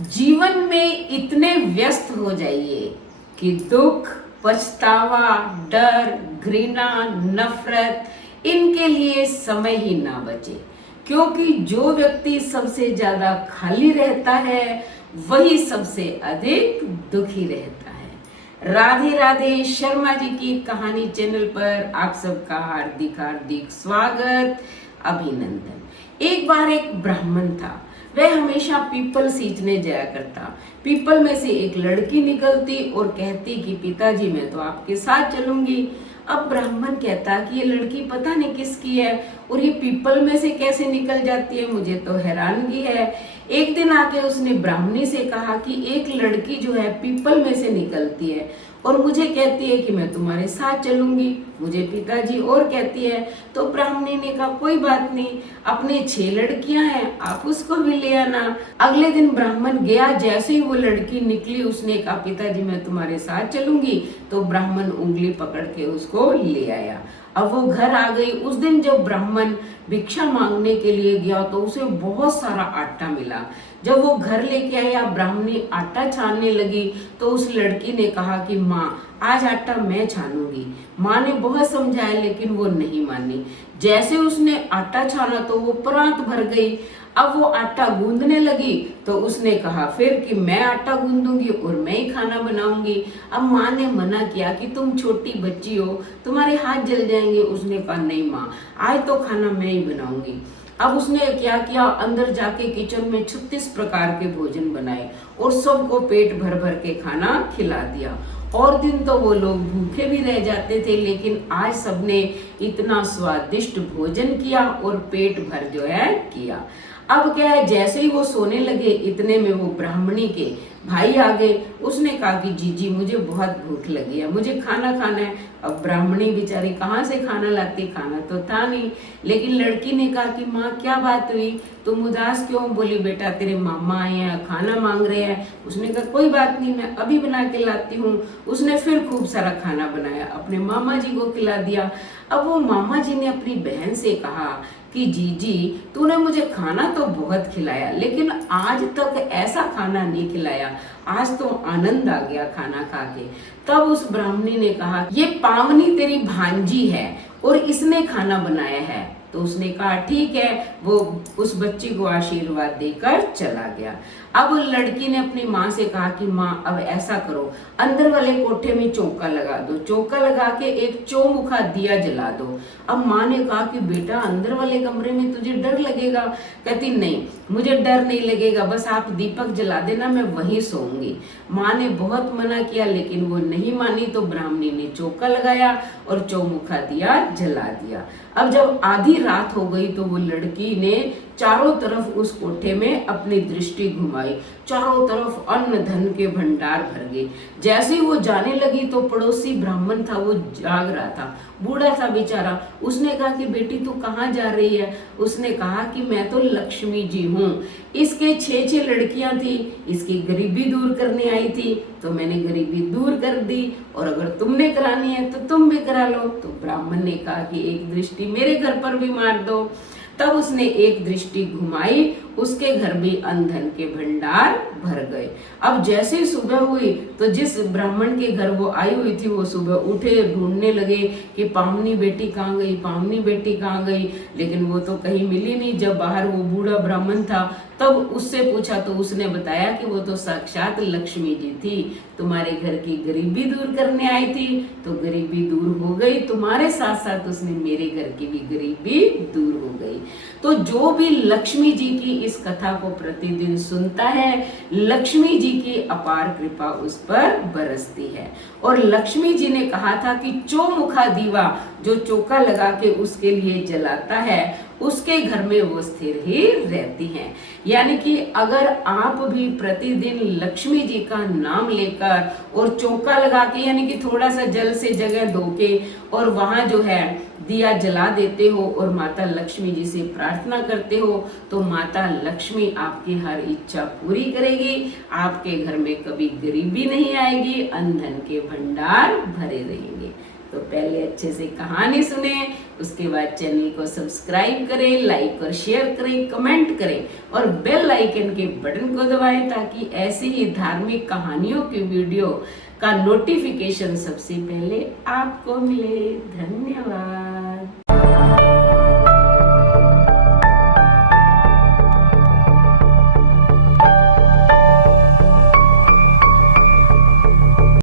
जीवन में इतने व्यस्त हो जाइए कि दुख, पछतावा, डर, घृणा, नफरत इनके लिए समय ही ना बचे, क्योंकि जो व्यक्ति सबसे ज्यादा खाली रहता है वही सबसे अधिक दुखी रहता है। राधे राधे। शर्मा जी की कहानी चैनल पर आप सबका हार्दिक हार्दिक स्वागत, अभिनंदन। एक बार एक ब्राह्मण था। वह हमेशा पीपल सींचने जाया करता। पीपल में से एक लड़की निकलती और कहती कि पिताजी मैं तो आपके साथ चलूंगी। अब ब्राह्मण कहता कि ये लड़की पता नहीं किसकी है और ये पीपल में से कैसे निकल जाती है, मुझे तो हैरानगी है। एक दिन आके उसने ब्राह्मणी से कहा कि एक लड़की जो है पीपल में से निकलती है और मुझे कहती है कि मैं तुम्हारे साथ चलूंगी, मुझे पिताजी और कहती है। तो ब्राह्मणी ने कहा कोई बात नहीं, अपने 6 लड़कियां हैं, आप उसको भी ले आना। अगले दिन ब्राह्मण गया, जैसे ही वो लड़की निकली उसने कहा पिताजी मैं तुम्हारे साथ चलूंगी। तो ब्राह्मण उंगली पकड़ के उसको ले आया। अब वो घर आ गई। उस दिन जब ब्राह्मण भिक्षा मांगने के लिए गया तो उसे बहुत सारा आटा मिला। जब वो घर लेके आया, ब्राह्मणी आटा छानने लगी तो उस लड़की ने कहा कि माँ आज आटा मैं छानूंगी। माँ ने बहुत समझाया लेकिन वो नहीं मानी। जैसे उसने आटा छाना तो वो प्रांत भर गई। अब वो आटा गूंदने लगी तो उसने कहा फिर कि मैं आटा गूंदूंगी और मैं ही खाना बनाऊंगी। अब माँ ने मना किया कि तुम छोटी बच्ची हो, तुम्हारे हाथ जल जाएंगे। उसने कहा नहीं माँ, आज तो खाना मैं ही बनाऊंगी। अब उसने क्या किया, अंदर जाके किचन में 36 प्रकार के भोजन बनाए और सबको पेट भर भर के खाना खिला दिया। और दिन तो वो लोग भूखे भी रह जाते थे, लेकिन आज सबने इतना स्वादिष्ट भोजन किया और पेट भर जो है किया। अब क्या है, जैसे ही वो सोने लगे इतने में वो ब्राह्मणी के भाई आ गए। उसने कहा कि जीजी मुझे बहुत भूख लगी है, मुझे खाना खाना है। अब ब्राह्मणी बेचारी कहाँ से खाना लाती, खाना तो था नहीं। लेकिन लड़की ने कहा कि माँ क्या बात हुई, तुम उदास क्यों? बोली बेटा तेरे मामा आए हैं, खाना मांग रहे हैं। उसने कहा कोई बात नहीं, मैं अभी बना के लाती हूँ। उसने फिर खूब सारा खाना बनाया, अपने मामा जी को खिला दिया। अब वो मामा जी ने अपनी बहन से कहा कि जीजी तूने मुझे खाना तो बहुत खिलाया लेकिन आज तक ऐसा खाना नहीं खिलाया, आज तो आनंद आ गया खाना खा के। तब उस ब्राह्मणी ने कहा ये पावनी तेरी भांजी है और इसने खाना बनाया है। तो उसने कहा ठीक है, वो उस बच्ची को आशीर्वाद देकर चला गया। अब लड़की ने अपनी माँ से कहा कि माँ अब ऐसा करो, अंदर वाले कोठे में चौका लगा दो, चौका लगा के एक चौमुखा दिया जला दो। अब माँ ने कहा कि बेटा अंदर वाले कमरे में तुझे डर लगेगा। कहती नहीं मुझे डर नहीं लगेगा, बस आप दीपक जला देना, मैं वहीं सोऊंगी। माँ ने बहुत मना किया लेकिन वो नहीं मानी। तो ब्राह्मणी ने चौका लगाया और चौमुखा दिया जला दिया। अब जब आधी रात हो गई तो वो लड़की ने चारों तरफ उस कोठे में अपनी दृष्टि घुमाई। चारों तरफ अन्न धन के भंडार भर गए। जैसे ही वो जाने लगी तो पड़ोसी ब्राह्मण था, वो जाग रहा था, बूढ़ा था बेचारा। उसने कहा कि बेटी तू कहाँ जा रही है? उसने कहा कि मैं तो लक्ष्मी जी हूँ, इसके 6 लड़कियां थी, इसकी गरीबी दूर करने आई थी तो मैंने गरीबी दूर कर दी, और अगर तुमने करानी है तो तुम भी करा लो। तो ब्राह्मण ने कहा कि एक दृष्टि मेरे घर पर भी मार दो। तब उसने एक दृष्टि घुमाई, उसके घर भी अंधन के भंडार भर गए। अब जैसे ही सुबह हुई तो जिस ब्राह्मण के घर वो आई हुई थी वो सुबह उठे, ढूंढने लगे कि पावनी बेटी कहाँ गई, पावनी बेटी कहाँ गई, लेकिन वो तो कहीं मिली नहीं। जब बाहर वो बूढ़ा ब्राह्मण था तब उससे पूछा तो उसने बताया कि वो तो साक्षात लक्ष्मी जी थी, तुम्हारे घर की गरीबी दूर करने आई थी। तो गरीबी दूर हो गई, तुम्हारे साथ साथ उसने मेरे घर की भी गरीबी दूर हो गई। तो जो भी लक्ष्मी जी की इस कथा को प्रतिदिन सुनता है, लक्ष्मी जी की अपार कृपा उस पर बरसती है। और लक्ष्मी जी ने कहा था कि चौमुखा दीवा जो चौका लगा के उसके लिए जलाता है उसके घर में वो स्थिर ही रहती हैं। यानी कि अगर आप भी प्रतिदिन लक्ष्मी जी का नाम लेकर और चौका लगा के, यानी कि थोड़ा सा जल से जगह धो के और वहां जो है दिया जला देते हो और माता लक्ष्मी जी से प्रार्थना करते हो तो माता लक्ष्मी आपकी हर इच्छा पूरी करेगी। आपके घर में कभी गरीबी नहीं आएगी, अंधन के भंडार भरे रहेंगे। तो पहले अच्छे से कहानी सुने, उसके बाद चैनल को सब्सक्राइब करें, लाइक और शेयर करें, कमेंट करें और बेल आइकन के बटन को दबाएं ताकि ऐसी ही धार्मिक कहानियों की वीडियो का नोटिफिकेशन सबसे पहले आपको मिले। धन्यवाद।